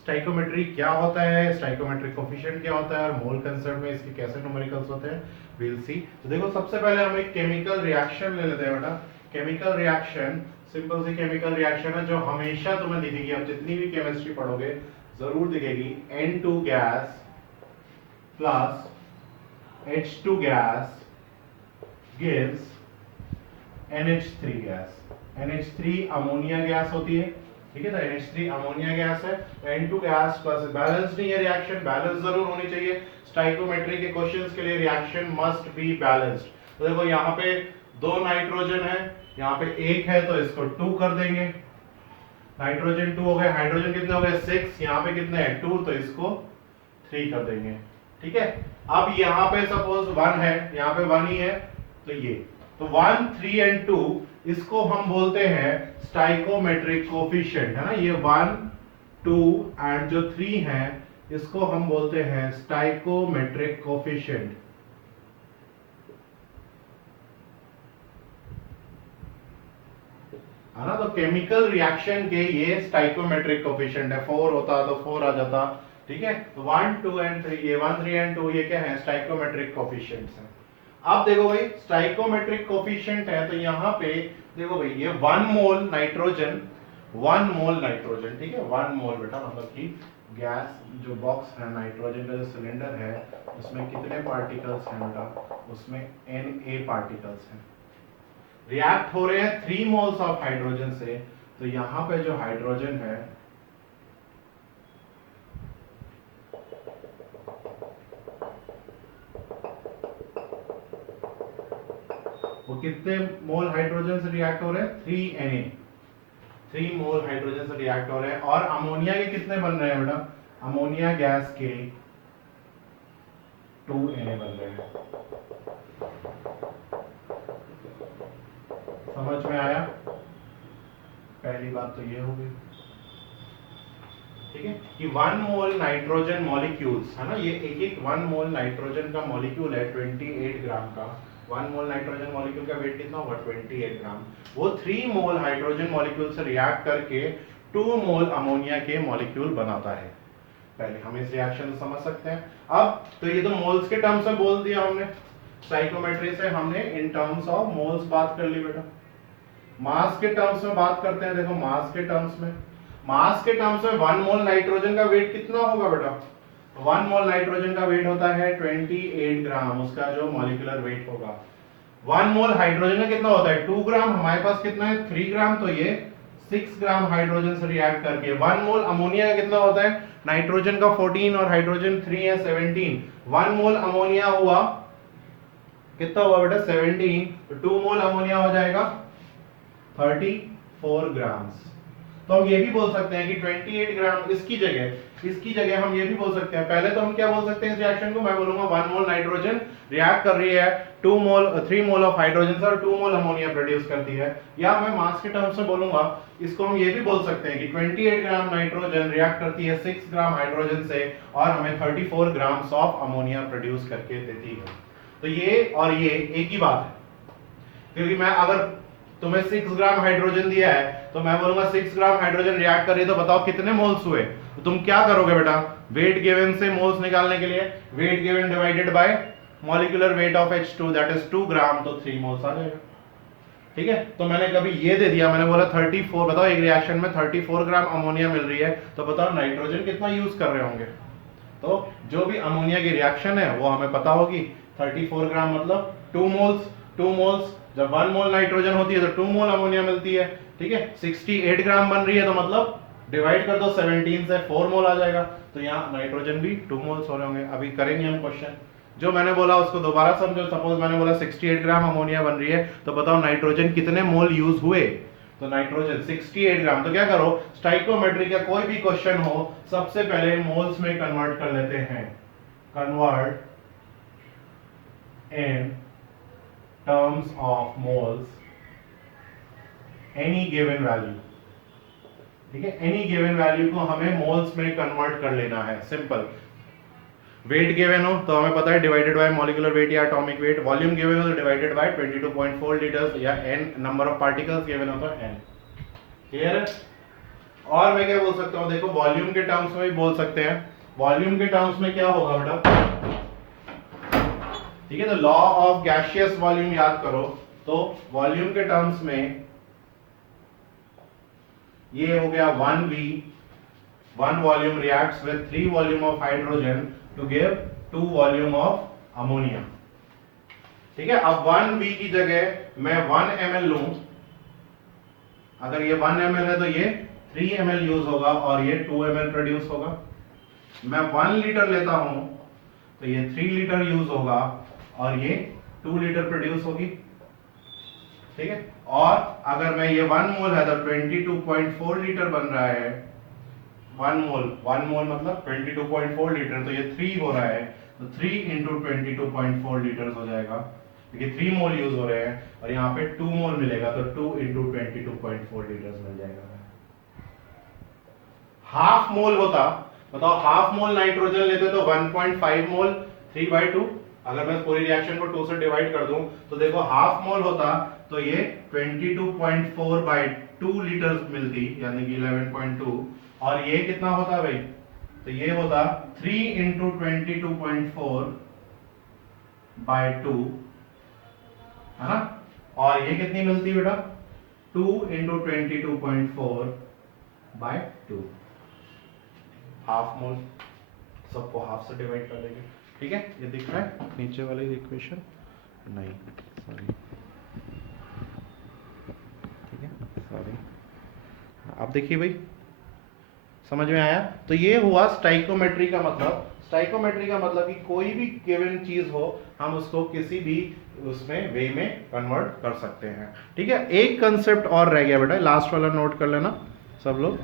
Stoichiometry क्या होता है, स्टाइकोमेट्रिक कोफिशिएंट क्या होता है और मोल कंसेप्ट में इसके कैसे न्यूमेरिकल्स होते हैं, we'll see। तो देखो सबसे पहले हम एक केमिकल रिएक्शन ले लेते हैं बेटा। केमिकल रिएक्शन सिंपल सी केमिकल रिएक्शन है जो हमेशा तुम्हें दिखेगी, आप जितनी भी केमिस्ट्री पढ़ोगे जरूर दिखेगी। N2 gas plus H2 gas gives NH3 gas. NH3 ammonia gas होती है, ठीक है। तो NH3 अमोनिया गैस है, N2 गैस प्लस बैलेंस नहीं है रिएक्शन, बैलेंस जरूर होनी चाहिए। स्टाइकोमेट्री के क्वेश्चंस के लिए रिएक्शन मस्ट बी बैलेंस्ड। तो देखो यहाँ पे 2 नाइट्रोजन है, यहाँ पे 1 है तो इसको 2 कर देंगे, नाइट्रोजन 2 हो गए, हाइड्रोजन कितने हो गए 6, यहाँ पे कितने हैं 2 तो इसको 3 कर देंगे, ठीक है। अब यहाँ पे सपोज 1 है, यहाँ पे 1 ही है तो ये, तो 1 3 एंड 2 इसको हम बोलते हैं स्टाइकोमेट्रिक कोफिशिएंट, है ना। ये 1 2 एंड जो 3 है इसको हम बोलते हैं स्टाइकोमेट्रिक कोफिशिएंट, है ना। तो केमिकल रिएक्शन के ये स्टाइकोमेट्रिक कोफिशिएंट है, 4 होता तो 4 आ जाता, ठीक है। तो 1 2 एंड 3, ये 1 3 एंड 2 ये क्या है, स्टाइकोमेट्रिक कोफिशिएंट्स हैं। अब देखो भाई स्टाइकोमेट्रिक कोफिशिएंट है तो यहाँ पे देखो भाई ये 1 मोल नाइट्रोजन, 1 मोल नाइट्रोजन, ठीक है। 1 मोल बेटा मतलब कि गैस जो बॉक्स है, नाइट्रोजन का जो सिलेंडर है उसमें कितने पार्टिकल्स हैं बेटा, उसमें Na पार्टिकल्स हैं। रिएक्ट हो रहे हैं 3 मोल्स ऑफ हाइड्रोजन से, तो यहाँ पे जो हाइड्रोजन है वो कितने मोल हाइड्रोजन से रिएक्ट हो रहे हैं, 3 Na, 3 मोल हाइड्रोजन से रिएक्ट हो रहे हैं। और अमोनिया के कितने बन रहे हैं बेटा, अमोनिया गैस के 2 Na बन रहे हैं। समझ में आया, पहली बात तो ये हो गई, ठीक है। कि 1 मोल नाइट्रोजन मॉलिक्यूल्स है ना, ये एक 1 मोल नाइट्रोजन का मॉलिक्यूल है 28 ग्राम का। 1 मोल नाइट्रोजन मॉलिक्यूल का वेट कितना होगा 28 ग्राम। वो 3 मोल हाइड्रोजन मॉलिक्यूल से रिएक्ट करके 2 मोल अमोनिया के मॉलिक्यूल बनाता है। पहले हम इस रिएक्शन को समझ सकते हैं। अब तो ये तो मोल्स के टर्म्स में बोल दिया हमने, स्टाइकोमेट्री से हमने इन टर्म्स ऑफ मोल्स बात कर ली बेटा। मास के टर्म्स में बात करते हैं, देखो मास के टर्म्स में, मास के टर्म्स में 1 मोल नाइट्रोजन का वेट कितना होगा बेटा, 1 मोल नाइट्रोजन का वेट होता है 28 ग्राम, उसका जो मॉलिक्यूलर वेट होगा। 1 मोल हाइड्रोजन का कितना होता है 2 ग्राम, हमारे पास कितना है 3 ग्राम, तो ये 6 ग्राम हाइड्रोजन से रिएक्ट करके 1 मोल अमोनिया का कितना होता है, नाइट्रोजन का 14 और हाइड्रोजन 3 है 17, 1 मोल अमोनिया हुआ कितना हुआ बेटा 17, तो 2 मोल अमोनिया हो जाएगा 34 ग्राम्स। तो हम ये भी बोल सकते हैं कि 28 ग्राम इसकी जगह हम ये भी बोल सकते हैं, पहले तो हम क्या बोल सकते हैं इस रिएक्शन को, मैं बोलूंगा 1 मोल नाइट्रोजन रिएक्ट कर रही है 3 मोल ऑफ हाइड्रोजन से और 2 मोल अमोनिया प्रोड्यूस करती है। या मैं मास के टर्म्स में बोलूंगा, इसको हम ये भी बोल सकते हैं कि 28 ग्राम नाइट्रोजन रिएक्ट करती है 6 ग्राम हाइड्रोजन से और हमें 34 ग्राम्स ऑफ अमोनिया प्रोड्यूस करके देती है। तो ये और ये एक ही बात है, क्योंकि मैं अगर तुम्हें 6 ग्राम हाइड्रोजन दिया है तो मैं बोलूंगा 6 ग्राम हाइड्रोजन रिएक्ट कर रही है, तो बताओ कितने मोल्स हुए। तो तुम क्या करोगे बेटा, वेट गिवन से मोल्स निकालने के लिए wait given divided by molecular weight of H2 that is 2 ग्राम, तो 3 मोल्स आ जाएगा, ठीक है। तो मैंने कभी ये दे दिया, मैंने बोला 34, बताओ एक रिएक्शन में 34 ग्राम अमोनिया मिल रही है, तो बताओ नाइट्रोजन कितना यूज कर रहे होंगे। तो जो भी अमोनिया की रिएक्शन है वो हमें पता होगी, 34 ग्राम मतलब 2 मोल्स, जब 1 मोल नाइट्रोजन होती है तो 2 मोल अमोनिया मिलती है, ठीक है। 68 ग्राम बन रही है तो मतलब डिवाइड कर दो 17 से 4 मोल आ जाएगा, तो यहाँ नाइट्रोजन भी 2 मोल्स हो रहे होंगे। अभी करेंगे हम क्वेश्चन, जो मैंने बोला उसको दोबारा समझो। सपोज मैंने बोला 68 ग्राम अमोनिया बन रही है, तो बताओ नाइट्रोजन कितने मोल यूज हुए, तो नाइट्रोजन 68 ग्राम। तो क्या करो, स्टाइकोमेट्री का कोई भी क्वेश्चन हो सबसे पहले मोल्स में कन्वर्ट कर लेते हैं, convert in terms of moles any given value, ठीक है। एनी गिवन वैल्यू को हमें मोल्स में कन्वर्ट कर लेना है, सिंपल। वेट गिवन हो तो हमें पता है डिवाइडेड बाय मॉलिक्यूलर वेट या एटॉमिक वेट, वॉल्यूम गिवन हो तो डिवाइडेड बाय 22.4 लीटर्स, या n number of particles given हो तो n, क्लियर है। और मैं क्या बोल सकता हूँ, देखो वॉल्यूम के टर्म्स में भी बोल सकते हैं। वॉल्यूम के टर्म्स में क्या होगा बेटा, ठीक है, तो लॉ ऑफ गैसियस वॉल्यूम याद करो, तो वॉल्यूम के टर्म्स में ये हो गया 1V, 1 volume reacts with 3 volume of hydrogen to give 2 volume of ammonia। ठीक है, अब 1V की जगह मैं 1 ml लूं, अगर ये 1 ml है तो ये 3 ml यूज होगा और ये 2 ml प्रोड्यूस होगा। मैं 1 लीटर लेता हूं तो ये 3 लीटर यूज होगा और ये 2 लीटर प्रोड्यूस होगी। ठीक है, और अगर मैं ये 1 मोल है तो 22.4 लीटर बन रहा है। 1 मोल मतलब 22.4 लीटर, तो ये 3 हो रहा है, तो 3 इंटू 22.4 लीटर हो जाएगा, क्योंकि 3 मोल यूज हो रहे हैं और यहाँ पे 2 मोल मिलेगा, तो 2 इंटू 22.4 लीटर मिल जाएगा। हाफ मोल होता, बताओ हाफ मोल नाइट्रोजन लेते तो 1.5 मोल 3/2, अगर मैं पूरी रिएक्शन को 2 से डिवाइड कर दूं तो देखो हाफ मोल होता तो ये 22.4/2 लीटर मिलती, यानी कि 11.2, और ये कितना होता भाई, तो ये होता 3 इंटू 22.4/2, है ना, और ये कितनी मिलती बेटा, 2 इंटू 22.4/2, हाफ मोल, सबको हाफ से डिवाइड कर देंगे। ठीक है, ये दिख रहा है नीचे वाली इक्वेशन, नहीं सॉरी, ठीक है सॉरी, अब देखिए भाई समझ में आया। तो ये हुआ स्टाइकोमेट्री का मतलब। स्टाइकोमेट्री का मतलब कि कोई भी गिवन चीज हो हम उसको किसी भी उसमें वे में कन्वर्ट कर सकते हैं। ठीक है, एक कंसेप्ट और रह गया बेटा, लास्ट वाला नोट कर लेना सब लोग।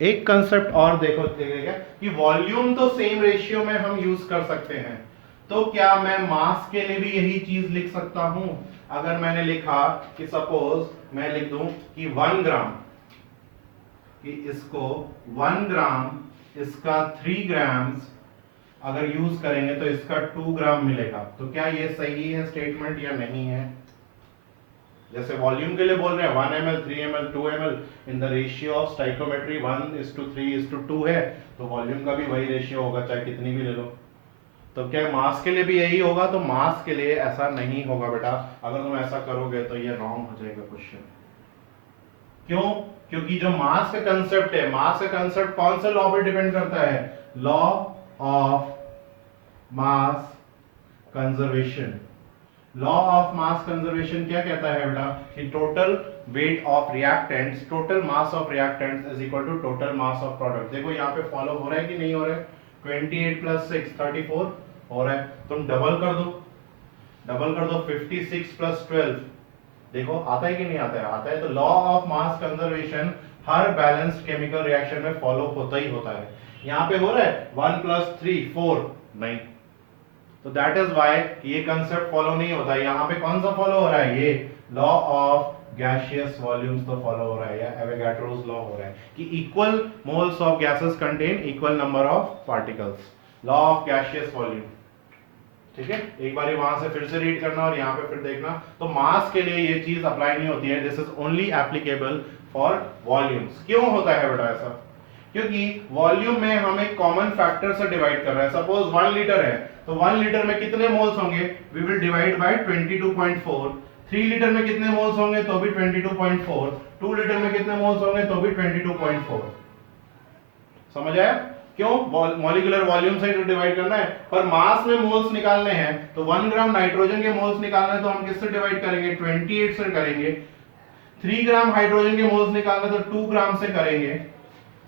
एक कंसेप्ट और देखो देखेगा कि वॉल्यूम तो सेम रेशियो में हम यूज कर सकते हैं, तो क्या मैं मास के लिए भी यही चीज लिख सकता हूं? अगर मैंने लिखा कि सपोज मैं लिख दूं कि 1 ग्राम, कि इसको 1 ग्राम, इसका 3 ग्राम्स अगर यूज करेंगे तो इसका 2 ग्राम मिलेगा, तो क्या ये सही है स्टेटमेंट या नहीं है? जैसे वॉल्यूम के लिए बोल रहे हैं 1 ml 3 ml 2 ml in the ratio of stoichiometry 1:3:2 है, तो वॉल्यूम का भी वही रेशियो होगा चाहे कितनी भी ले लो। तो क्या मास के लिए भी यही होगा? तो मास के लिए ऐसा नहीं होगा बेटा, अगर तुम ऐसा करोगे तो ये रॉन्ग हो जाएगा क्वेश्चन। क्यों? क्योंकि जो मास का कंसेप्ट है, मास का कंसेप्ट कौन से लॉ पे डिपेंड करता है? Law of mass conservation. Law of mass conservation क्या कहता है बेटा कि total weight of reactants, total mass of reactants is equal to total mass of product. देखो यहाँ पे फॉलो हो रहा है कि नहीं हो रहा है? 28 + 6 34 हो रहा है, तुम डबल कर दो, डबल कर दो 56 + 12, देखो आता है कि नहीं आता है? आता है। तो law of mass conservation her balanced chemical reaction में फॉलो होता ही होता है। यहाँ पे हो रहा है 1 + 3 4, नहीं, तो दैट इज व्हाई ये कंसेप्ट फॉलो नहीं होता है। यहाँ पे कौन सा फॉलो हो रहा है? ये लॉ ऑफ गैसियस वॉल्यूम्स तो फॉलो हो रहा है, या एवोगाड्रोस लॉ हो रहा है कि equal moles of gases contain equal number of particles, law of gaseous volume. ठीक है, एक बार वहां से फिर से रीड करना और यहाँ पे फिर देखना। तो मास के लिए ये चीज अप्लाई नहीं होती है, this is only applicable for volumes. क्यों होता है बेटा ऐसा? क्योंकि वॉल्यूम में हम एक कॉमन फैक्टर से डिवाइड कर रहे हैं। सपोज 1 लीटर है तो 1 लीटर में कितने मोल्स होंगे? We will divide by 22.4। 3 litre में कितने मोल्स होंगे? तो भी 22.4। 2 लीटर में कितने मोल्स होंगे? तो भी 22.4। समझ आया? क्यों? मॉलिक्यूलर वॉल्यूम से डिवाइड करना है, पर मास में मोल्स निकालने हैं, तो 1 ग्राम नाइट्रोजन के मोल्स निकालना है तो हम किससे डिवाइड करेंगे? 28 से करेंगे। 3 ग्राम हाइड्रोजन के मोल्स निकालना है तो 2 ग्राम से करेंगे।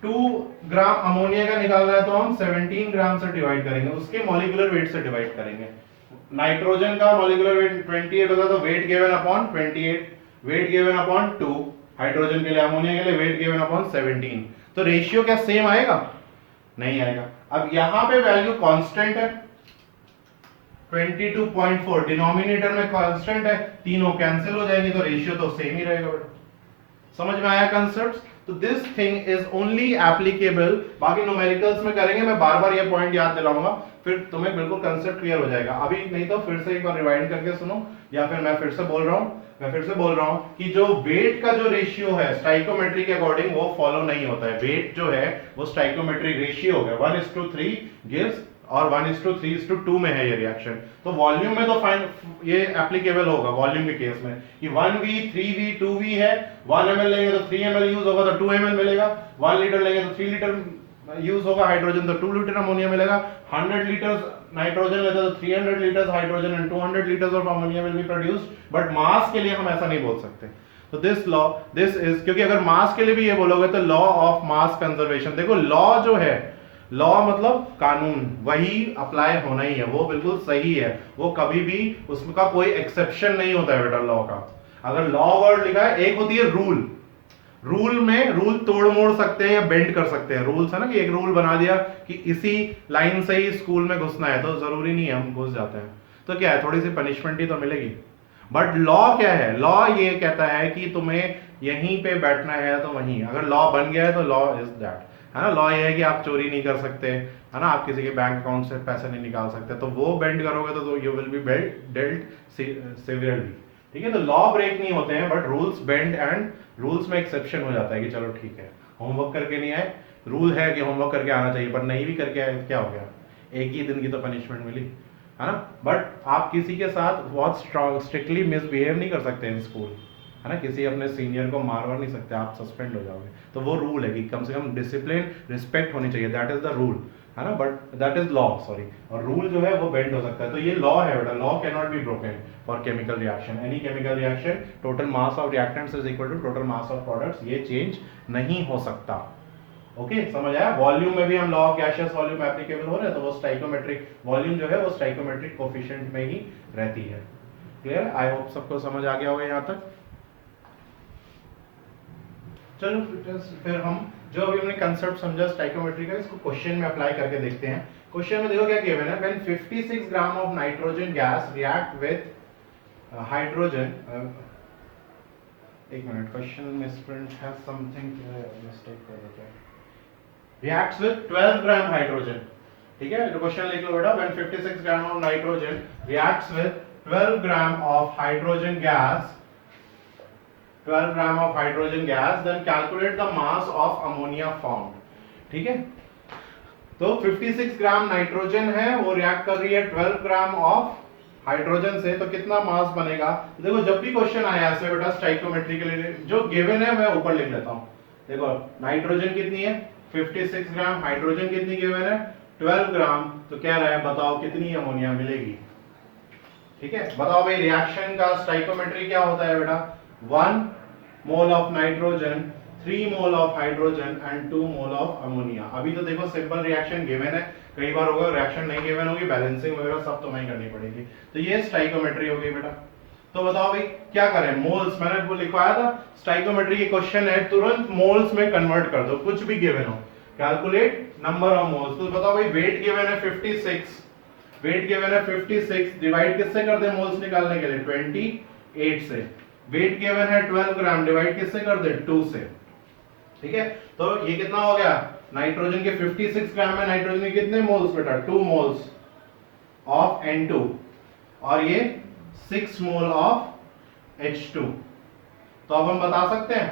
2 ग्राम अमोनिया का निकालना है तो हम 17 ग्राम से डिवाइड करेंगे, उसके मॉलिक्यूलर वेट से डिवाइड करेंगे। नाइट्रोजन का मॉलिक्यूलर वेट 28 होगा तो wait given upon 28, wait given upon 2, hydrogen के लिए, अमोनिया के लिए वेट गिवन अपॉन 17। तो रेशियो क्या सेम आएगा? नहीं आएगा। अब यहां पे वैल्यू कांस्टेंट है 22.4, डिनोमिनेटर में कांस्टेंट है, तीनों कैंसिल हो जाएंगे तो रेशियो तो सेम ही रहेगा बेटा। समझ में आया कंसेप्ट? तो this thing is only applicable, बाकी न्यूमेरिकल्स में करेंगे, मैं बार बार ये पॉइंट याद दिलाऊंगा, फिर तुम्हें बिल्कुल कंसेप्ट क्लियर हो जाएगा। अभी नहीं तो फिर से एक बार रिवाइंड करके सुनो, या फिर मैं फिर से बोल रहा हूं, मैं फिर से बोल रहा हूं कि जो वेट का जो रेशियो है स्टाइकोमेट्री के अकॉर्डिंग वो फॉलो नहीं होता है। वेट जो है वो स्टाइकोमेट्रिक रेशियो हो गया 1:3 गिव्स और 1:3:2 में है ये रिएक्शन। तो वॉल्यूम में तो फाइन ये एप्लीकेबल होगा वॉल्यूम के केस में कि 1V 3V 2V है, 1 ml लेंगे तो 3 ml यूज होगा तो 2 ml मिलेगा, 1 लीटर लेंगे तो 3 लीटर यूज होगा हाइड्रोजन तो 2 लीटर अमोनिया मिलेगा, 100 लीटर्स नाइट्रोजन लेते तो 300 litres hydrogen and 200 litres of ammonia will be produced. But mass के लिए हम ऐसा नहीं बोल सकते। तो दिस इज, क्योंकि अगर मास के लिए भी ये बोलोगे तो लॉ ऑफ मास कंजर्वेशन, देखो लॉ जो है, लॉ मतलब कानून, वही अप्लाई होना ही है, वो बिल्कुल सही है, वो कभी भी उसका कोई एक्सेप्शन नहीं होता है बेटा लॉ का। अगर लॉ वर्ड लिखा है, एक होती है रूल, रूल में रूल तोड़ मोड़ सकते हैं या बेंड कर सकते हैं। रूल्स है ना कि एक रूल बना दिया कि इसी लाइन से ही स्कूल में घुसना है, तो जरूरी नहीं है हम घुस जाते हैं, तो क्या है थोड़ी सी पनिशमेंट ही तो मिलेगी। बट लॉ क्या है, लॉ ये कहता है कि तुम्हें यहीं पे बैठना है तो वहीं, अगर लॉ बन गया है तो लॉ इज दैट, है ना। लॉ ये है कि आप चोरी नहीं कर सकते, है ना, आप किसी के बैंक अकाउंट से पैसे नहीं निकाल सकते, तो वो बेंड करोगे तो you will be dealt severely, ठीक है। तो लॉ ब्रेक नहीं होते हैं but rules bend, and rules में एक्सेप्शन हो जाता है कि चलो ठीक है होमवर्क करके नहीं आए, रूल है कि होमवर्क करके आना चाहिए, पर नहीं भी करके आए क्या हो गया, एक ही दिन की तो पनिशमेंट मिली, है ना। बट आप किसी के साथ बहुत स्ट्रिक्टली मिसबिहेव नहीं कर सकते इन स्कूल, है ना, किसी अपने सीनियर को मार वार नहीं सकते, आप सस्पेंड हो जाओगे। तो वो रूल है कि कम से कम डिसिप्लिन रिस्पेक्ट होनी चाहिए, दैट इज द रूल, है ना, but that is law, sorry. और रूल जो है वो बेंड हो सकता है, तो ये लॉ है बेटा, law can not be broken for chemical reaction, any chemical reaction, total mass of reactants is equal to total mass of products, ये चेंज नहीं हो सकता। ओके समझ आया। वॉल्यूम में भी हम law of gaseous volume applicable हो रहे हैं, तो वो स्टाइकोमेट्रिक वॉल्यूम जो है वो स्टाइकोमेट्रिक कोफिशिएंट में ही रहती है। क्लियर, आई होप सबको समझ आ गया होगा यहाँ तक। चलो फिर हम जो अभी हमने कंसेप्ट समझा स्टाइकोमेट्री का, इसको क्वेश्चन में अप्लाई करके देखते हैं। क्वेश्चन में देखो क्या गिवन है, when 56 gram of nitrogen gas react with hydrogen, एक मिनट, क्वेश्चन मिसप्रिंट है समथिंग, मिस्टेक कर देते हैं, reacts with 12 ग्राम हाइड्रोजन, ठीक है। तो क्वेश्चन लिख लो बेटा, when 56 gram of nitrogen reacts with 12 gram of hydrogen gas, 12 gram of hydrogen gas, then calculate the mass of ammonia formed, ठीक है। तो 56 ग्राम नाइट्रोजन है, वो रिएक्ट कर रही है 12 ग्राम ऑफ हाइड्रोजन से, तो कितना मास बनेगा। देखो जब भी क्वेश्चन आया ऐसे बेटा स्टाइकोमेट्री के लिए, जो गिवन है मैं ऊपर लिख लेता हूं। देखो नाइट्रोजन कितनी है 56 ग्राम, हाइड्रोजन कितनी गिवन है 12 ग्राम, तो कह रहा है बताओ कितनी अमोनिया मिलेगी, ठीक है। बताओ भाई रिएक्शन का स्टाइकोमेट्री क्या होता है बेटा, 1 mole of nitrogen, 3 mole of hydrogen and 2 mole of ammonia. अभी तो देखो सिंपल रिएक्शन गिवन है, कई बार होगा रिएक्शन नहीं गिवन होगी, बैलेंसिंग वगैरह सब तो नहीं करनी पड़ेगी, तो ये स्टाइकोमेट्री होगी बेटा। तो बताओ भाई क्या करें, मोल्स, मैंने वो लिखवाया था स्टाइकोमेट्री के क्वेश्चन है, तुरंत मोल्स में कन्वर्ट कर दो, कुछ भी गिवन हो, कैलकुलेट नंबर ऑफ मोल्स। तो बताओ भाई वेट गिवन है 56, वेट गिवन है 56, डिवाइड किससे कर दे मोल्स निकालने के लिए 28 से, वेट गिवन है 12 ग्राम, डिवाइड किससे कर दे 2 से, ठीक है। तो ये कितना हो गया, नाइट्रोजन के 56 ग्राम में नाइट्रोजन के कितने मोल्स बेटा 2 मोल्स ऑफ N2, और ये 6 मोल ऑफ H2। तो अब हम बता सकते हैं,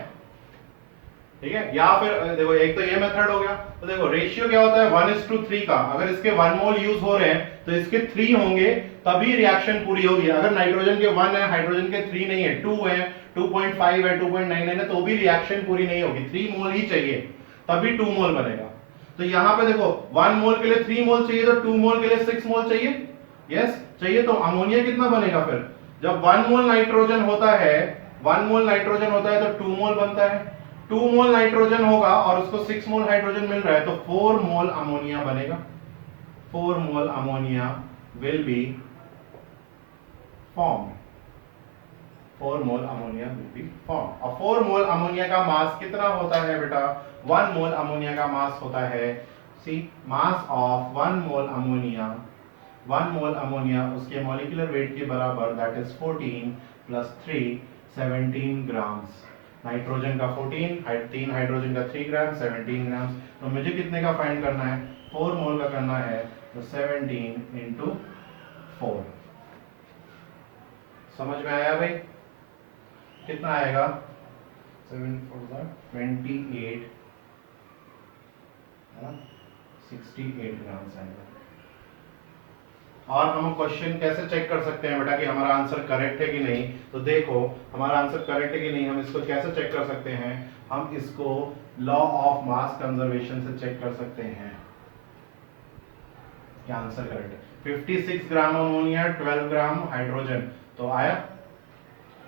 ठीक है, या फिर देखो एक तो ये मेथड हो गया, तो देखो रेशियो क्या होता है 1:3 का, अगर इसके 1 मोल यूज हो रहे हैं तो इसके 3 होंगे तभी रिएक्शन पूरी होगी। अगर नाइट्रोजन के 1 है, हाइड्रोजन के 3 नहीं है, 2 है, 2.5 है, 2.99 है, तो भी रिएक्शन पूरी नहीं होगी, 3 मोल ही चाहिए तभी 2 मोल बनेगा। तो यहाँ पे देखो 1 मोल के लिए 3 मोल चाहिए, तो 2 मोल के लिए 6 मोल चाहिए, यस चाहिए। तो अमोनिया कितना बनेगा फिर, जब 1 मोल नाइट्रोजन होता है, 1 मोल नाइट्रोजन होता है तो 2 मोल बनता है, 2 मोल नाइट्रोजन होगा और उसको 6 मोल हाइड्रोजन मिल रहा है, तो 4 मोल अमोनिया बनेगा, 4 mole ammonia will be form, 4 mole ammonia will be form. और 4 मोल अमोनिया का मास कितना होता है बेटा, 1 मोल अमोनिया का मास होता है, see mass of 1 mole ammonia, 1 mole ammonia उसके मॉलिक्यूलर वेट के बराबर, that is 14 plus 3 17 grams. Nitrogen का 14, 3 हाइड्रोजन का 3 ग्राम 17 ग्राम। तो मुझे कितने का फाइंड करना है, 4 मोल का करना है, तो 17 इंटू 4। समझ में आया भाई, कितना आएगा 7 4 28 है ना 68 ग्राम आएगा। और हम क्वेश्चन कैसे चेक कर सकते हैं बेटा कि हमारा आंसर करेक्ट है कि नहीं? तो देखो हमारा आंसर करेक्ट है कि नहीं, हम इसको कैसे चेक कर सकते हैं? हम इसको लॉ ऑफ मास कंजर्वेशन से चेक कर सकते हैं क्या आंसर करेक्ट है। 56 ग्राम अमोनिया 12 ग्राम हाइड्रोजन, तो आया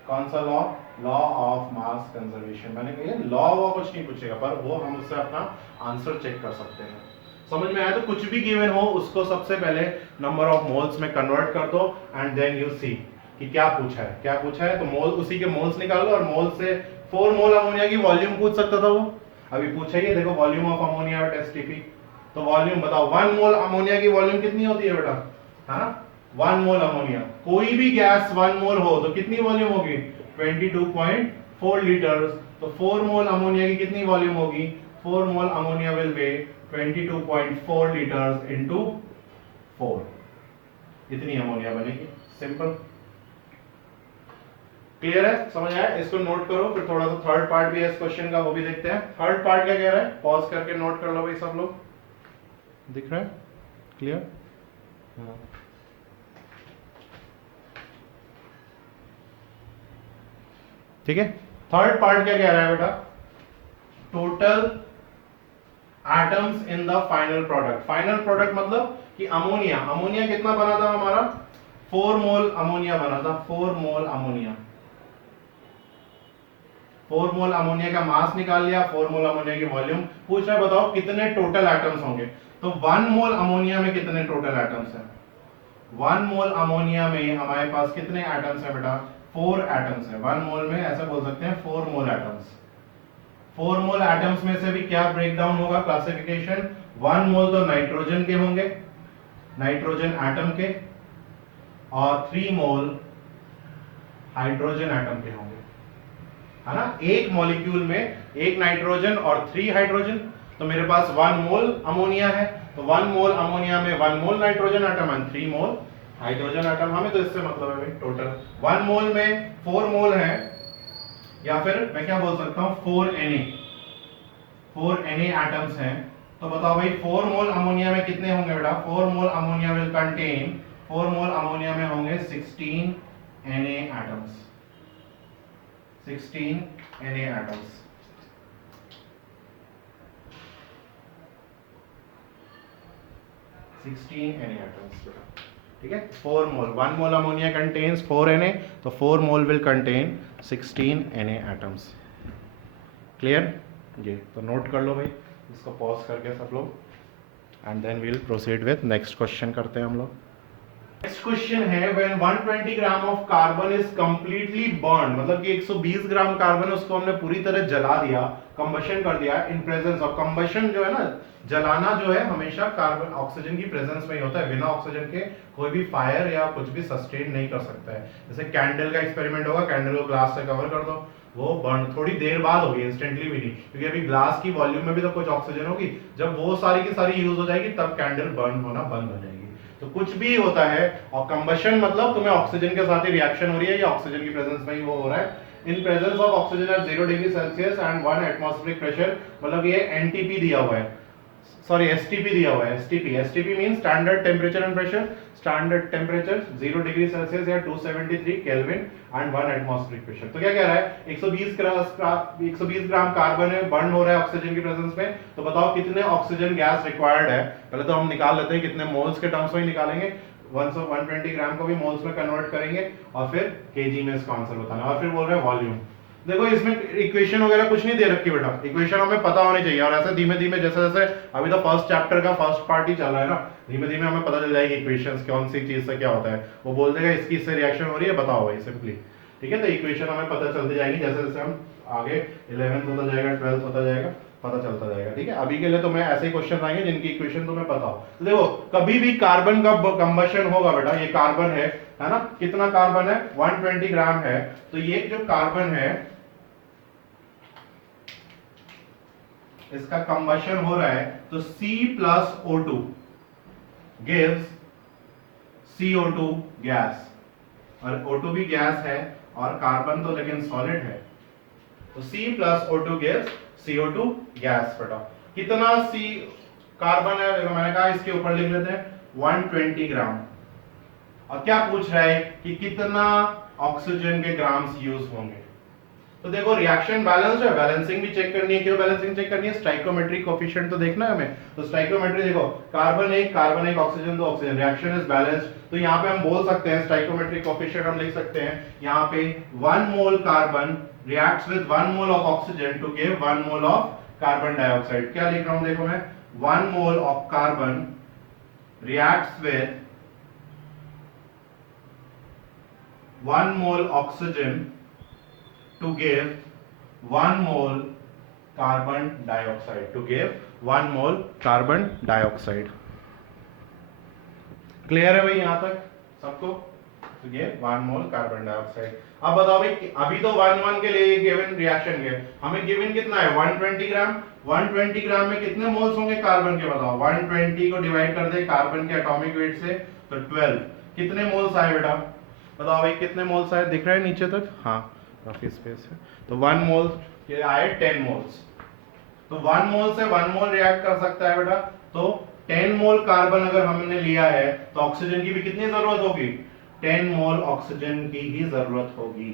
कौन सा law? Law of mass conservation. मैंने कहा लॉ वो कुछ नहीं पूछेगा, पर वो हम उससे अपना आंसर चेक कर सकते हैं। समझ में आया? तो कुछ भी गिवन हो उसको सबसे पहले नंबर ऑफ मोल्स में कन्वर्ट कर दो एंड देन यू सी कि क्या पूछा है, क्या पूछा है। तो मोल, उसी के मोल्स निकाल लो, और मोल से 4 मोल अमोनिया की वॉल्यूम पूछ सकता था वो, अभी पूछा ही है। देखो volume of ammonia at STP, तो वॉल्यूम बताओ 1 मोल अमोनिया की वॉल्यूम कितनी होती है बेटा? हाँ 1 मोल अमोनिया, कोई भी गैस 1 मोल हो तो कितनी वॉल्यूम होगी? 22.4 लीटर। तो 4 मोल अमोनिया की कितनी वॉल्यूम होगी? 4 mole ammonia will be 22.4 litres into 4, इतनी अमोनिया बनेगी। सिंपल, क्लियर है? समझ आया? इसको नोट करो, फिर थोड़ा सा थर्ड पार्ट भी है इस क्वेश्चन का, वो भी देखते हैं। थर्ड पार्ट क्या कह रहा है? पॉज करके नोट कर लो भाई सब लोग, दिख रहा है? क्लियर? हाँ। ठीक है, थर्ड पार्ट क्या कह रहा है बेटा? Total atoms in the final product. Final product मतलब कि अमोनिया, अमोनिया कितना बना था हमारा? 4 मोल अमोनिया बना था, 4 मोल अमोनिया। 4 मोल अमोनिया का मास निकाल लिया, 4 मोल अमोनिया की वॉल्यूम पूछ रहा है, बताओ कितने टोटल एटम्स होंगे। तो 1 मोल अमोनिया में कितने टोटल एटम्स हैं? 1 मोल अमोनिया में हमारे पास कितने एटम्स हैं बेटा? 4 एटम्स हैं। 1 मोल में ऐसा बोल सकते हैं 4 मोल एटम्स। 4 मोल एटम्स में से भी क्या ब्रेक डाउन होगा क्लासिफिकेशन? 1 मोल तो नाइट्रोजन के होंगे, नाइट्रोजन एटम के, और 3 मोल हाइड्रोजन एटम के होंगे, है ना? एक मॉलिक्यूल में एक नाइट्रोजन और 3 हाइड्रोजन। तो मेरे पास 1 मोल अमोनिया है, तो 1 मोल अमोनिया में 1 mole nitrogen atom and 3 mole hydrogen atom. हमें तो इससे मतलब है भाई टोटल 1 मोल में 4 मोल है, या फिर मैं क्या बोल सकता हूं 4Na एटम्स हैं। तो बताओ भाई 4 मोल अमोनिया में कितने होंगे बेटा? 4 mole ammonia will contain, 4 mole ammonia में होंगे 16 Na एटम्स, 16 Na एटम्स। ठीक है, 4 mole, 1 mole ammonia contains 4 Na, तो 4 mole will contain 16 Na atoms. Clear? ये तो नोट कर लो भाई, इसको पॉज करके सब लोग, and then we will proceed with next question करते हैं हम लोग। नेक्स्ट क्वेश्चन है when 120 gram of carbon is completely burn, मतलब कि 120 ग्राम कार्बन उसको हमने पूरी तरह जला दिया, कंबशन कर दिया इन प्रेजेंस ऑफ, कंबशन जो है ना, जलाना जो है हमेशा कार्बन ऑक्सीजन की प्रेजेंस में ही होता है। बिना ऑक्सीजन के कोई भी फायर या कुछ भी सस्टेन नहीं कर सकता है। जैसे कैंडल का एक्सपेरिमेंट होगा, कैंडल को ग्लास से कवर कर दो, वो बर्न थोड़ी देर बाद होगी, इंस्टेंटली भी नहीं, क्योंकि अभी ग्लास की वॉल्यूम में भी तो कुछ ऑक्सीजन होगी। जब वो सारी की सारी यूज हो जाएगी तब कैंडल बर्न होना बंद हो जाएगी। तो कुछ भी होता है, और कंबशन मतलब तुम्हें ऑक्सीजन के साथ ही रिएक्शन हो रही है, या ऑक्सीजन की प्रेजेंस में ही वो हो रहा है। In presence of oxygen at 0 degree Celsius and 1 atmospheric pressure, मतलब ये एनटीपी दिया हुआ है, सॉरी एसटीपी दिया हुआ है। STP, STP mean standard temperature and pressure, standard temperature 0 degree Celsius या 273 केल्विन एंड 1 एटमॉस्फेरिक प्रेशर। तो क्या कह रहा है? 120 ग्राम कार्बन है, बर्न हो रहा है ऑक्सीजन की प्रेजेंस में। तो बताओ कितने ऑक्सीजन गैस रिक्वायर्ड है? पहले तो हम निकाल लेते हैं, कितने मोल्स के टर्म्स में ही निकालेंगे। 120 ग्राम को भी मोल्स में कन्वर्ट करेंगे, और फिर केजी में इसका आंसर बताना, और फिर बोल रहे हैं वॉल्यूम। देखो इसमें इक्वेशन वगैरह कुछ नहीं दे रखी बेटा, इक्वेशन हमें पता होनी चाहिए, और ऐसे धीमे धीमे जैसे जैसे अभी तो फर्स्ट चैप्टर का फर्स्ट पार्ट ही चल रहा है ना, धीमे धीमे हमें पता चल जाएगी इक्वेशंस कौन सी चीज से क्या होता है। वो बोल देगा इसकी इससे रिएक्शन हो रही है, बताओ भाई सिंपली। ठीक है, तो इक्वेशन हमें पता चलती जाएगी जैसे जैसे हम आगे 11th होता जाएगा, 12th होता जाएगा, पता चलता जाएगा। ठीक है, अभी के लिए तो मैं ऐसे ही क्वेश्चन आएंगे जिनकी इक्वेशन तुम्हें पता हो। तो देखो कभी भी कार्बन का कंबशन होगा बेटा, ये कार्बन है ना, कितना कार्बन है? 120 ग्राम है। तो ये जो कार्बन है इसका कंबशन हो रहा है, तो C plus O2 gives CO2 gas, और O2 भी गैस है, और कार्बन तो लेकिन सॉलिड है, तो C plus O2 gives CO2 gas. बेटा कितना C कार्बन है, देखो मैंने कहा इसके ऊपर लिख लेते हैं 120 ग्राम। और क्या पूछ रहा है कि कितना ऑक्सीजन के ग्राम्स यूज होंगे। तो देखो रिएक्शन बैलेंस है, बैलेंसिंग भी चेक करनी है। क्यों बैलेंसिंग चेक करनी है? स्टाइकोमेट्रिक कोफिशिएंट तो देखना है हमें। तो स्टाइकोमेट्री देखो, कार्बन एक oxygen 2 oxygen, reaction is balanced. तो यहाँ पे हम बोल सकते हैं स्टाइकोमेट्रिक कोफिशिएंट हम लिख सकते हैं यहाँ पे 1 mole carbon reacts with 1 mole of oxygen to give 1 mole of carbon dioxide. क्या लिख रहा हूं देखो मैं, 1 mole of carbon reacts with 1 mole oxygen to give 1 mole carbon dioxide, to give 1 mole carbon dioxide। Clear है भाई यहां तक सबको? तो ये 1 मोल कार्बन डाइऑक्साइड। अब बताओ भाई, अभी तो 1 के लिए गिवन रिएक्शन के हमें गिवन कितना है 120 ग्राम। 120 ग्राम में कितने मोल्स होंगे कार्बन के? बताओ 120 को डिवाइड कर दे कार्बन के एटॉमिक वेट से, तो 12। कितने मोल्स आए बेटा? बताओ भाई कितने मोल्स आए? दिख रहा है नीचे तक? हाँ काफी स्पेस है। तो 1 मोल ये आए 10 मोल्स। तो 1 मोल से 1 मोल रिएक्ट कर सकता है बेटा। तो 10 मोल कार्बन अगर हमने लिया है तो ऑक्सीजन की भी कितनी जरूरत होगी? 10 मोल ऑक्सीजन की ही जरूरत होगी,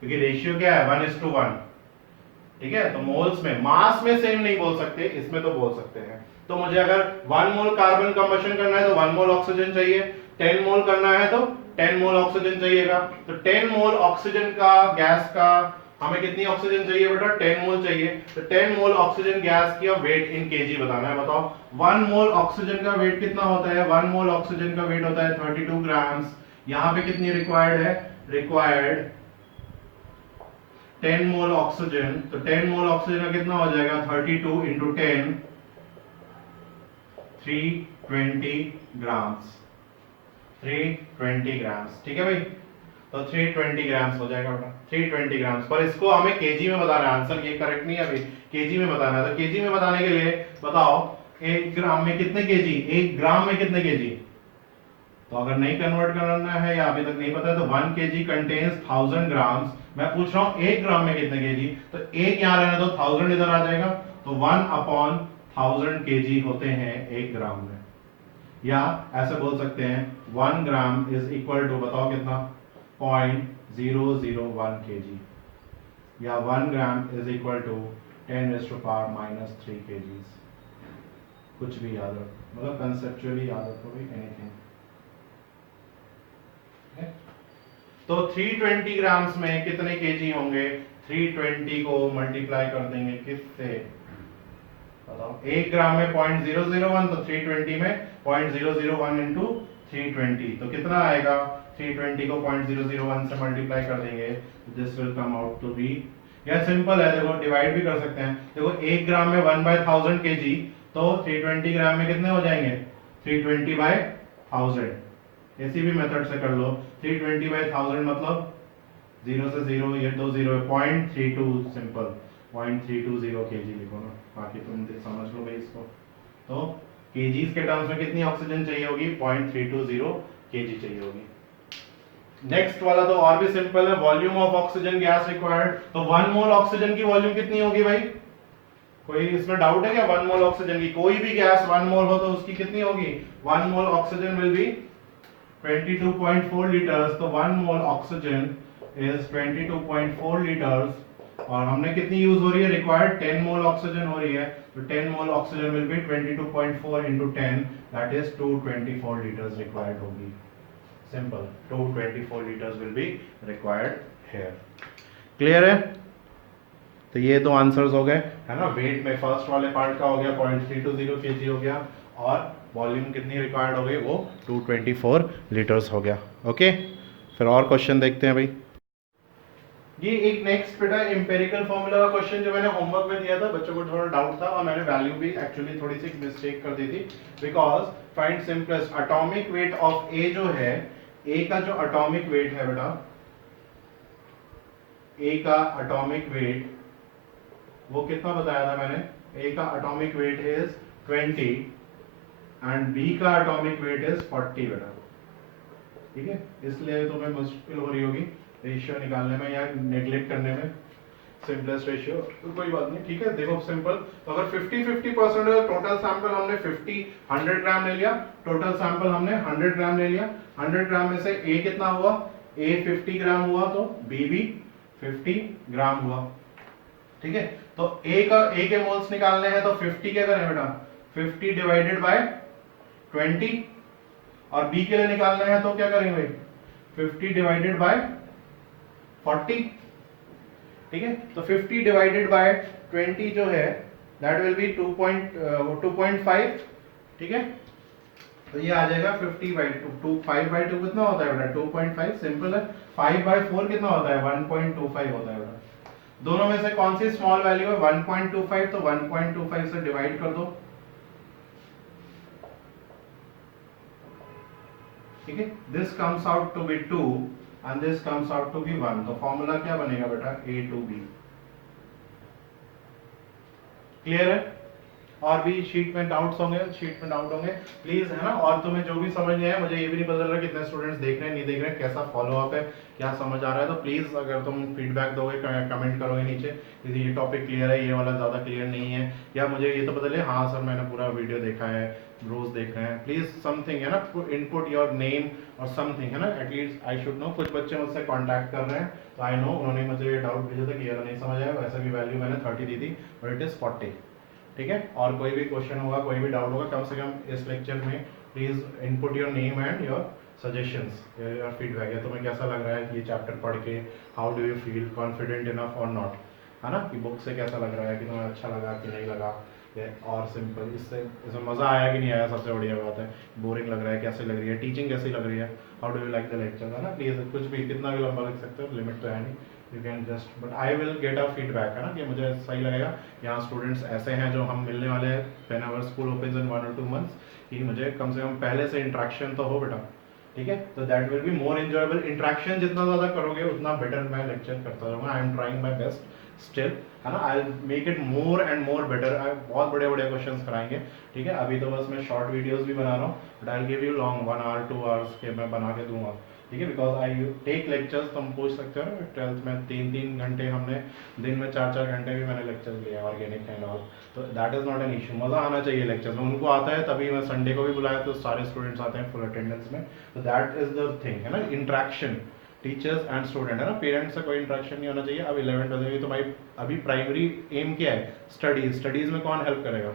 क्योंकि रेशियो क्या है 1:1। ठीक है, तो मोल्स में, मास में सेम नहीं बोल सकते, इसमें तो बोल सकते हैं। तो मुझे अगर 1 मोल कार्बन कंबशन करना है तो 1 मोल ऑक्सीजन चाहिए, 10 मोल करना है तो 10 मोल ऑक्सीजन चाहिएगा। तो 10 मोल ऑक्सीजन का गैस का हमें कितनी ऑक्सीजन चाहिए बेटा? 10 मोल चाहिए। तो 10 मोल ऑक्सीजन गैस की वेट इन केजी बताना है। बताओ 1 मोल ऑक्सीजन का वेट कितना होता है? 1 मोल ऑक्सीजन का वेट होता है 32 ग्राम्स। यहां पे कितनी रिक्वायर्ड है? Required 10 mole oxygen. तो 10 मोल ऑक्सीजन का कितना हो जाएगा? 32 इंटू 10, 320 ग्राम्स। 320 ग्राम्स, ठीक है भाई। तो 320 ग्राम्स हो जाएगा बेटा, 320 ग्राम्स। पर इसको हमें केजी में बताना है, आंसर ये करेक्ट नहीं है अभी, केजी में बताना है। तो केजी में बताने के लिए बताओ 1 ग्राम में कितने केजी? 1 ग्राम में कितने केजी? तो अगर नहीं कन्वर्ट करना है या अभी तक नहीं पता है तो 1 kg कंटेन्स 1000 ग्राम्स। मैं पूछ रहा हूं 1 ग्राम में कितने केजी? तो 1 यहां रहने दो, 1000 इधर आ जाएगा। तो 1/1000 kg होते हैं 1 ग्राम में। या ऐसे बोल सकते हैं 1 ग्राम इज इक्वल टू, बताओ कितना? 0.001 kg। या 1 gram is equal to 10⁻³ kgs। कुछ भी याद रखो, मतलब कंसेप्चुअली याद रखो भाई, एनीथिंग। तो 320 ग्राम्स में कितने केजी होंगे? 320 को मल्टीप्लाई कर देंगे किससे? बताओ 1 ग्राम में 0.001, तो 320 में 0.001 इंटू 320, तो कितना आएगा? 320 को 0.001 से मल्टीप्लाई कर देंगे, this will come out to be, या सिंपल है, देखो डिवाइड भी कर सकते हैं। देखो 1 ग्राम में 1/1000 kg, तो 320 ग्राम में कितने हो जाएंगे? 320/1000। किसी भी मेथड से कर लो। 320/1000 मतलब 0 से 0, ये 2 0 है, 0.32, सिंपल 0.320 kg लिखो ना, बाकी तुम समझ लो भाई इसको। तो केजीज के टर्म्स में कितनी ऑक्सीजन चाहिए होगी? 0.320 kg चाहिए होगी। नेक्स्ट वाला तो और भी सिंपल है, volume of oxygen gas required. तो 1 मोल ऑक्सीजन की वॉल्यूम कितनी होगी भाई? कोई इसमें डाउट है क्या? 1 मोल ऑक्सीजन की, कोई भी गैस 1 मोल हो तो उसकी कितनी होगी? 1 मोल ऑक्सीजन विल बी 22.4 लीटर्स। तो 1 मोल ऑक्सीजन इज 22.4 लीटर्स। और हमने कितनी यूज हो रही है? रिक्वायर्ड 10 मोल ऑक्सीजन हो रही है। तो 10 mole oxygen will be 22.4 into 10, that is 224 litres required होगी। Simple, 224 litres will be required here. Clear है? तो ये दो आंसर्स हो गए, है ना। वेट में फर्स्ट वाले पार्ट का हो गया 0.320 kg हो गया, और वॉल्यूम कितनी रिक्वायर्ड हो गई? वो 224 लीटर्स हो गया। ओके, फिर और क्वेश्चन देखते हैं भाई। ये एक नेक्स्ट बेटा एम्पिरिकल फॉर्मूला का क्वेश्चन जो मैंने होमवर्क में दिया था, बच्चों को थोड़ा डाउट था और मैंने वैल्यू भी एक्चुअली थोड़ी सी मिस्टेक कर दी थी। Because find simplest atomic weight of A जो है, ए का जो एटॉमिक वेट है बेटा, ए का एटॉमिक वेट वो कितना बताया था मैंने? ए का atomic weight is 20 and B का एटॉमिक वेट इज 40 बेटा। ठीक है, इसलिए तुम्हें मुश्किल हो रही होगी। रेशियो निकालने में या नेग्लेक्ट करने में, सिंपलेस्ट रेशियो तो कोई बात नहीं, ठीक है। देखो सिंपल, तो अगर 50-50% है, टोटल सैंपल हमने 100 ग्राम ले लिया, टोटल सैंपल हमने 100 ग्राम ले लिया। 100 ग्राम में से ए कितना हुआ, ए 50 ग्राम हुआ, तो बी भी 50 ग्राम हुआ, ठीक है। तो ए के मोल्स निकालने हैं, तो 50 क्या करें बेटा, 50 डिवाइडेड बाय 20, और बी के लिए निकालना है तो क्या करेंगे, 50 डिवाइडेड बाय 40, ठीक है। तो 50 डिवाइडेड बाय 20 जो है दैट विल बी 2.5, ठीक है। तो ये आ जाएगा 50 बाई 2, 5 बाई 2 कितना होता है बेटा, 2.5, सिंपल है। 5 बाई 4 कितना होता है, 1.25 होता है बेटा। दोनों में से कौन सी स्मॉल वैल्यू है, 1.25, तो 1.25 से डिवाइड कर दो, ठीक है। This comes out to be 2 and this comes out to be 1, तो फॉर्मूला क्या बनेगा बेटा, a to b। क्लियर है? और भी शीट में डाउट्स होंगे, शीट में डाउट होंगे प्लीज, है ना। और तुम्हें जो भी समझ नहीं आया, मुझे ये भी नहीं पता चल रहा कितने स्टूडेंट्स देख रहे हैं, नहीं देख रहे हैं, कैसा फॉलो अप है, क्या समझ आ रहा है, तो प्लीज अगर तुम फीडबैक दोगे, कमेंट करोगे नीचे, यदि ये टॉपिक क्लियर है, ये वाला ज़्यादा क्लियर नहीं है, या मुझे ये तो पता चले हाँ सर मैंने पूरा वीडियो देखा है, रोज देख रहे हैं, प्लीज समथिंग, है ना, इनपुट योर नेम और समथिंग, है ना, एटलीस्ट आई शुड नो। कुछ बच्चे मुझसे कॉन्टैक्ट कर रहे हैं, तो आई नो उन्होंने मुझे डाउट भेजा था कि ये नहीं समझ आया, वैसे भी वैल्यू मैंने 30 दी थी, बट इट इज़ 40, ठीक है। और कोई भी क्वेश्चन होगा, कोई भी डाउट होगा, कम से कम इस लेक्चर में please input your name and your suggestions, your feedback, या तुम्हें कैसा लग रहा है ये चैप्टर पढ़ के, how do you feel, confident enough और नॉट, है ना, कि बुक से कैसा लग रहा है, कि तुम्हें अच्छा लगा कि नहीं लगा, और सिंपल इसमें मज़ा आया कि नहीं आया, सबसे बढ़िया बात है, बोरिंग लग रहा है, कैसे लग रही है टीचिंग, कैसी लग रही है, how do you like the lecture, है ना। प्लीज़ कुछ भी कितना भी लंबा लग सकता है, लिमिट तो है नहीं, you can just, but I will get a feedback, है ना, कि मुझे सही लगेगा, यहाँ स्टूडेंट्स ऐसे हैं जो हम मिलने वाले हैं when our school opens in 1 or 2 months, कि मुझे कम से कम पहले से इंट्रैक्शन तो हो बेटा, ठीक है। तो that will be more enjoyable, interaction जितना ज़्यादा करोगे उतना बेटर मैं लेक्चर करता रहूँगा, I am trying my best still, है ना, I make it more and more better, बहुत बड़े बड़े क्वेश्चन कराएंगे, ठीक है। अभी तो बस मैं शॉर्ट वीडियोस भी बना रहा हूँ, but I give you long 1 hour 2 hours के मैं बना के दूंगा, ठीक है, बिकॉज आई टेक लेक्चर्स, तुम पूछ सकते हो ना, 12th में 3-3 घंटे हमने, दिन में 4-4 घंटे भी मैंने लेक्चर लिया ऑर्गेनिक एंड ऑल, तो that is not an issue, मज़ा आना चाहिए लेक्चर में, उनको आता है तभी, मैं संडे को भी बुलाया तो सारे स्टूडेंट्स आते हैं फुल अटेंडेंस में, तो दैट इज द थिंग, है ना, इंट्रैक्शन टीचर्स एंड स्टूडेंट, है ना, पेरेंट्स से कोई इंट्रैक्शन नहीं होना चाहिए। अब 11th 12th में तो भाई अभी प्राइमरी एम क्या है, स्टडीज में कौन हेल्प करेगा,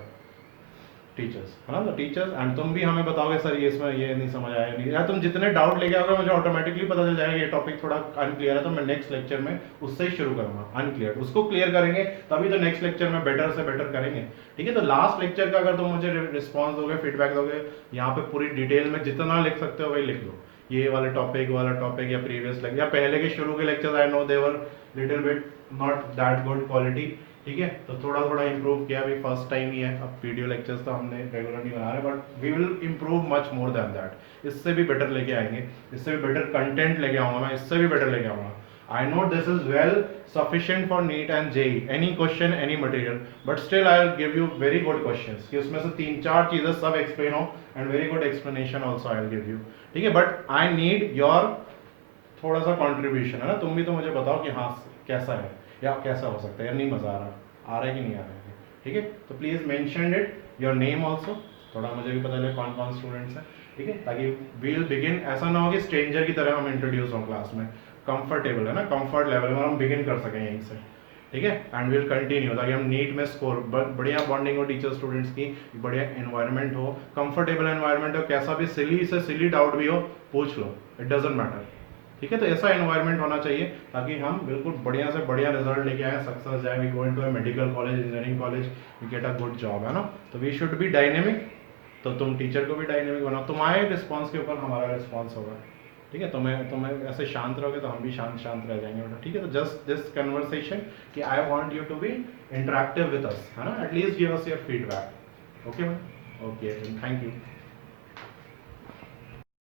टीचर्स, है ना, तो टीचर्स, एंड तुम भी हमें बताओगे सर ये इसमें ये नहीं समझ आया, नहीं, या तुम जितने डाउट लेके आओगे मुझे ऑटोमेटिकली पता चल जाएगा ये टॉपिक थोड़ा अनक्लियर है, तो मैं नेक्स्ट लेक्चर में उससे ही शुरू करूंगा, अनक्लियर उसको क्लियर करेंगे, तभी तो नेक्स्ट लेक्चर में बेटर से बेटर करेंगे, ठीक है। तो लास्ट लेक्चर का अगर तुम मुझे रिस्पॉन्स दोगे, फीडबैक दोगे, यहाँ पे पूरी डिटेल में जितना लिख सकते हो वही लिख दो, ये वाला टॉपिक या प्रीवियस लेक्चर या पहले के शुरू के lectures, I know they were little bit not that good quality, ठीक है, तो थोड़ा थोड़ा इंप्रूव किया, अभी फर्स्ट टाइम ही है, अब वीडियो लेक्चर्स तो हमने रेगुलरली बना रहे हैं, but we will improve much more than that, इससे भी बेटर लेके आएंगे, इससे भी बेटर कंटेंट लेके आऊंगा मैं, इससे भी बेटर लेके आऊंगा। I know this is well sufficient for NEET and JEE, any question any material, but still I'll give you very good questions कि उसमें से 3-4 चीजें सब एक्सप्लेन हो, and very good explanation also I'll give you, ठीक है, but I need your थोड़ा सा कंट्रीब्यूशन, है ना, तुम भी तो मुझे बताओ कि हाँ कैसा है या कैसा हो सकता है, या नहीं मजा आ रहा है कि नहीं आ रहा है, ठीक है। तो please mention it your name also, थोड़ा मुझे भी पता चले कौन कौन स्टूडेंट्स हैं, ठीक है, ताकि वील बिगिन, ऐसा ना हो कि स्ट्रेंजर की तरह हम इंट्रोड्यूस हो क्लास में, कंफर्टेबल, है ना, कंफर्ट लेवल में हम बिगिन कर सकें यहीं से, ठीक है, एंड विल कंटिन्यू, ताकि हम नीट में स्कोर, बढ़िया बॉन्डिंग हो टीचर स्टूडेंट्स की, बढ़िया एनवायरनमेंट हो, कंफर्टेबल एनवायरनमेंट हो, कैसा भी सिली से सिली डाउट भी हो पूछ लो, इट डजेंट मैटर, ठीक है। तो ऐसा एनवायरनमेंट होना चाहिए ताकि हम बिल्कुल बढ़िया से बढ़िया रिजल्ट लेके आए, सक्सेस जाए, we go into a medical college, engineering college, we get a good job, है ना। तो वी शुड बी डायनेमिक, तो तुम टीचर को भी डायनेमिक बनाओ, तुम्हारे रिस्पॉन्स के ऊपर हमारा रिस्पॉन्स होगा, ठीक है। तुम्हें ऐसे शांत रहोगे तो हम भी शांत रह जाएंगे बेटा, ठीक है। तो जस्ट दिस कन्वर्सेशन कि I want you to be interactive with us, है ना, at least give us your feedback, okay ma'am, okay, thank you.